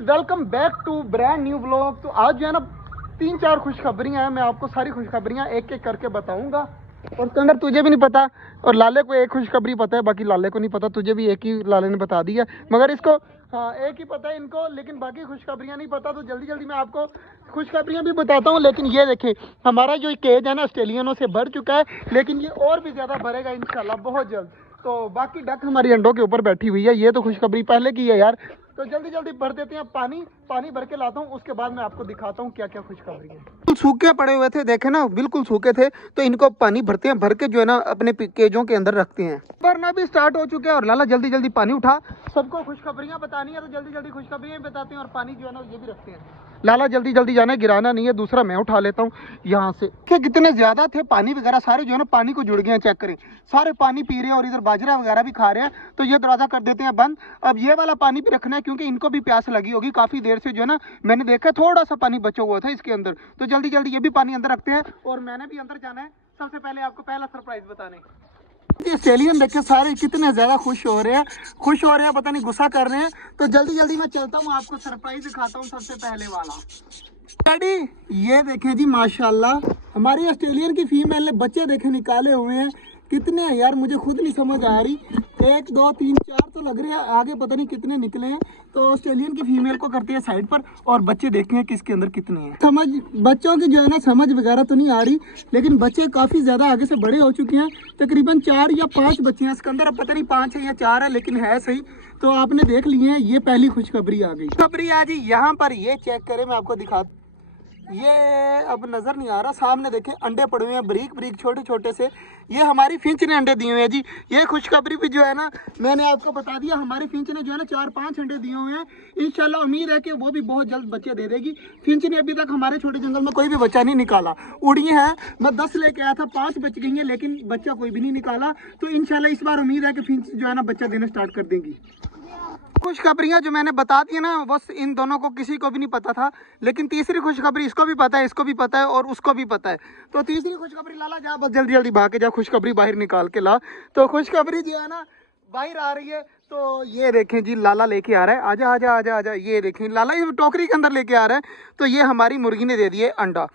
Guys, welcome back to brand new blog. तो आज जो है ना 3-4 खुशखबरियां हैं। मैं आपको सारी खुशखबरियां एक एक करके बताऊंगा। और सिकंदर, तुझे भी नहीं पता और लाले को एक खुशखबरी पता है, बाकी लाले को नहीं पता। तुझे भी एक ही लाले ने बता दिया, मगर इसको हाँ एक ही पता है इनको, लेकिन बाकी खुशखबरियां नहीं पता। तो जल्दी जल्दी मैं आपको खुशखबरियां भी बताता हूँ। लेकिन ये देखें, हमारा जो केज है ना ऑस्ट्रेलियनों से भर चुका है, लेकिन ये और भी ज़्यादा भरेगा इंशाल्लाह बहुत जल्द। तो बाकी डक हमारी अंडों के ऊपर बैठी हुई है। ये तो खुशखबरी पहले की है यार। तो जल्दी जल्दी भर देते हैं पानी भर के लाता हूँ, उसके बाद मैं आपको दिखाता हूँ क्या क्या खुशखबरी है। बिल्कुल सूखे पड़े हुए थे, देखे ना, बिल्कुल सूखे थे। तो इनको पानी भरते हैं, भर के जो है ना अपने केजों के अंदर रखते हैं। भरना भी स्टार्ट हो चुके हैं। और लाला जल्दी जल्दी पानी उठा, सबको खुशखबरियां बतानी है तो जल्दी जल्दी खुशखबरियां बताते हैं और पानी जो है ना ये भी रखते हैं। लाला जल्दी जल्दी जाना है, गिराना नहीं है। दूसरा मैं उठा लेता हूँ यहाँ से। कितने ज्यादा थे पानी वगैरह, सारे जो है ना पानी को जुड़ गए हैं। चेक करें, सारे पानी पी रहे हैं और इधर बाजरा वगैरह भी खा रहे हैं। तो ये दरवाजा कर देते हैं बंद। अब ये वाला पानी भी रखना है, क्योंकि इनको भी प्यास लगी होगी काफी देर से। जो है ना मैंने देखा थोड़ा सा पानी बचा हुआ था इसके अंदर। तो जल्दी जल्दी ये भी पानी अंदर रखते हैं और मैंने भी अंदर जाना है। सबसे पहले आपको पहला सरप्राइज बताने। ऑस्ट्रेलियन देखे सारे कितने ज्यादा खुश हो रहे हैं, पता नहीं गुस्सा कर रहे हैं। तो जल्दी जल्दी मैं चलता हूँ, आपको सरप्राइज दिखाता हूँ। सबसे पहले वाला रेडी, ये देखें जी माशाल्लाह, हमारी ऑस्ट्रेलियन की फीमेल ने बच्चे देखे निकाले हुए हैं। कितने हैं यार, मुझे खुद नहीं समझ आ रही। 1 2 3 4 तो लग रहे हैं, आगे पता नहीं कितने निकले हैं। तो ऑस्ट्रेलियन की फीमेल को करते हैं साइड पर और बच्चे देखते हैं किसके अंदर कितने हैं। समझ बच्चों की जो है ना समझ वगैरह तो नहीं आ रही, लेकिन बच्चे काफी ज्यादा आगे से बड़े हो चुके हैं। तकरीबन 4 या 5 बच्चे हैं इसके अंदर। अब पता नहीं 5 है या 4 है, लेकिन है सही। तो आपने देख लिए हैं, ये पहली खुशखबरी आ गई। खुशखबरी आ जी यहाँ पर, ये चेक करें, मैं आपको दिखा। ये अब नजर नहीं आ रहा, सामने देखें अंडे पड़े हुए हैं, बारीक बारीक छोटे छोटे से। ये हमारी फिंच ने अंडे दिए हुए हैं जी। ये खुशखबरी भी जो है ना मैंने आपको बता दिया, हमारी फिंच ने जो है ना 4-5 अंडे दिए हुए हैं। इंशाल्लाह उम्मीद है कि वो भी बहुत जल्द बच्चे दे देगी। फिंच ने अभी तक हमारे छोटे जंगल में कोई भी बच्चा नहीं निकाला। उड़ी है, मैं 10 लेके आया था, 5 बच गई हैं, लेकिन बच्चा कोई भी नहीं निकाला। तो इंशाल्लाह इस बार उम्मीद है कि फिंच जो है ना बच्चा देना स्टार्ट कर देगी। खुशखबरियां जो मैंने बता दी ना, बस इन दोनों को किसी को भी नहीं पता था। लेकिन तीसरी खुशखबरी इसको भी पता है, इसको भी पता है और उसको भी पता है। तो तीसरी खुशखबरी लाला जा, बस जल्दी जल्दी भाग के जा, खुशखबरी बाहर निकाल के ला। तो खुशखबरी जो है ना बाहर आ रही है। तो ये देखें जी, लाला लेके आ रहा है। आजा आजा आजा आजा, ये देखें लाला ये टोकरी के अंदर लेके आ रहा है। तो ये हमारी मुर्गी ने दे दिए अंडा।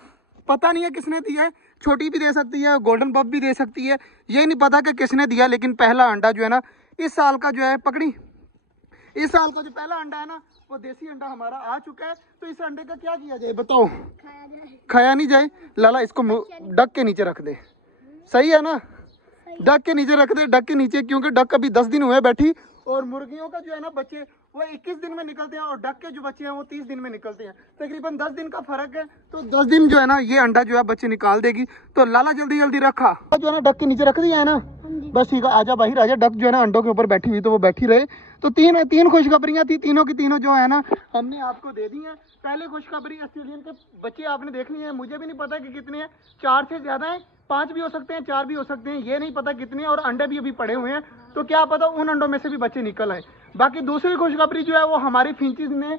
पता नहीं है किसने दिया है, छोटी भी दे सकती है, गोल्डन पप भी दे सकती है, ये नहीं पता कि किसने दिया। लेकिन पहला अंडा जो है ना इस साल का जो है, पकड़ी, इस साल का जो पहला अंडा है ना वो देसी अंडा हमारा आ चुका है। तो इस अंडे का क्या किया जाए बताओ? खाया नहीं जाए लाला, इसको डक के नीचे रख दे। सही है ना, डक के नीचे रख दे, डक के नीचे, क्योंकि डक अभी 10 दिन हुए बैठी। और मुर्गियों का जो है ना बच्चे वो 21 दिन में निकलते हैं और डक के जो बच्चे हैं वो 30 दिन में निकलते हैं। तकरीबन 10 दिन का फर्क है। तो 10 दिन जो है ना ये अंडा जो है बच्चे निकाल देगी। तो लाला जल्दी जल्दी रखा, जो है ना डक के नीचे रख दिया है ना, बस ठीक है, आजा बाहर आजा। डक जो है ना अंडों के ऊपर बैठी हुई, तो वो बैठी रहे। तो तीन खुशखबरियां थी, तीनों की तीनों जो है ना हमने आपको दे दी हैं। पहले खुशखबरी ऑस्ट्रेलियन के बच्चे आपने देख लिए हैं, मुझे भी नहीं पता कि कितने हैं, 4 से ज्यादा हैं, 5 भी हो सकते हैं, 4 भी हो सकते हैं, ये नहीं पता कितने हैं। और अंडे भी अभी पड़े हुए हैं, तो क्या पता उन अंडों में से भी बच्चे निकल आए। बाकी दूसरी खुशखबरी जो है वो हमारी फिंचेस ने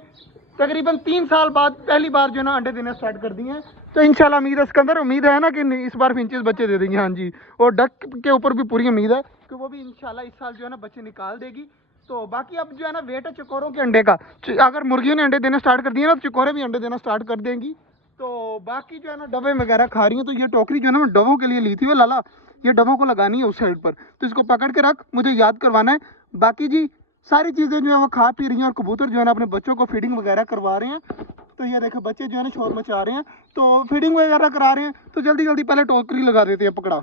तकरीबन 3 साल बाद पहली बार जो है ना अंडे देने स्टार्ट कर दिए हैं। तो इंशाल्लाह उम्मीद है, इसके अंदर उम्मीद है ना कि इस बार फिंचेस बच्चे दे देंगे। हाँ जी, और डक के ऊपर भी पूरी उम्मीद है कि वो भी इंशाल्लाह इस साल जो है ना बच्चे निकाल देगी। तो बाकी अब जो है ना वेट है चकोरों के अंडे का। अगर मुर्गियों ने अंडे देना स्टार्ट कर दिए ना, तो चकोरे भी अंडे देना स्टार्ट कर देंगी। तो बाकी जो है ना डबे वगैरह खा रही हैं। तो ये टोकरी जो है ना मैं डबों के लिए ली थी वो लाला, ये डबों को लगानी है उस साइड पर। तो इसको पकड़ के रख, मुझे याद करवाना है। बाकी जी सारी चीज़ें जो है वो खा पी रही हैं। और कबूतर जो है ना अपने बच्चों को फीडिंग वगैरह करवा रहे हैं। तो ये देखो बच्चे जो है ना शोर मचा रहे हैं, तो फीडिंग वगैरह करा रहे हैं। तो जल्दी जल्दी पहले टोकरी लगा देते हैं, पकड़ा।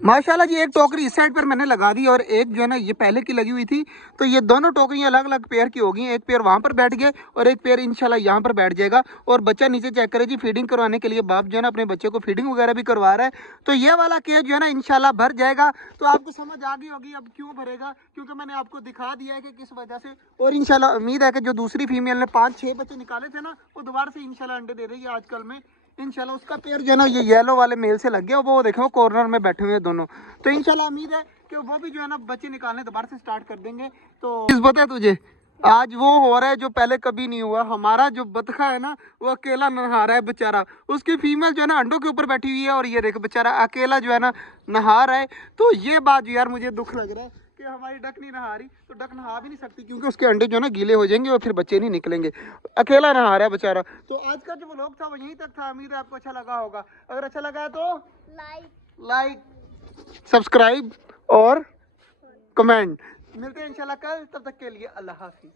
माशाल्लाह जी, एक टोकरी इस साइड पर मैंने लगा दी और एक जो है ना ये पहले की लगी हुई थी। तो ये दोनों टोकरियां अलग अलग पेयर की होगी। एक पेयर वहां पर बैठ गए और एक पेयर इंशाल्लाह यहाँ पर बैठ जाएगा। और बच्चा नीचे चेक करे जी, फीडिंग करवाने के लिए बाप जो है ना अपने बच्चे को फीडिंग वगैरह भी करवा रहा है। तो ये वाला केज जो है ना इंशाल्लाह भर जाएगा। तो आपको समझ आ गई होगी अब क्यों भरेगा, क्योंकि मैंने आपको दिखा दिया है कि किस वजह से। और इंशाल्लाह उम्मीद है कि जो दूसरी फीमेल ने 5-6 बच्चे निकाले थे ना, वो दोबारा से इंशाल्लाह अंडे दे देगी आजकल में इंशाल्लाह। उसका पेयर जो है ना ये येलो वाले मेल से लग गया, वो देखो कॉर्नर में बैठे हुए दोनों। तो इंशाल्लाह उम्मीद है कि वो भी जो है ना बच्चे निकालने दोबारा से स्टार्ट कर देंगे। तो किस बता तुझे, आज वो हो रहा है जो पहले कभी नहीं हुआ। हमारा जो बतखा है ना वो अकेला नहा रहा है बेचारा। उसकी फीमेल जो है ना अंडों के ऊपर बैठी हुई है और ये देख बेचारा अकेला जो है ना नहा रहा है। तो ये बात यार मुझे दुख लग रहा है कि हमारी डक नहीं नहा रही, तो डक नहा भी नहीं सकती क्योंकि उसके अंडे जो है ना गीले हो जाएंगे और फिर बच्चे नहीं निकलेंगे। अकेला नहा रहा है बेचारा। तो आज का जो व्लॉग था वो यहीं तक था। उम्मीद है आपको अच्छा लगा होगा। अगर अच्छा लगा है तो लाइक, सब्सक्राइब और कमेंट। मिलते हैं इंशाल्लाह कल, तब तक के लिए अल्लाह हाफिज।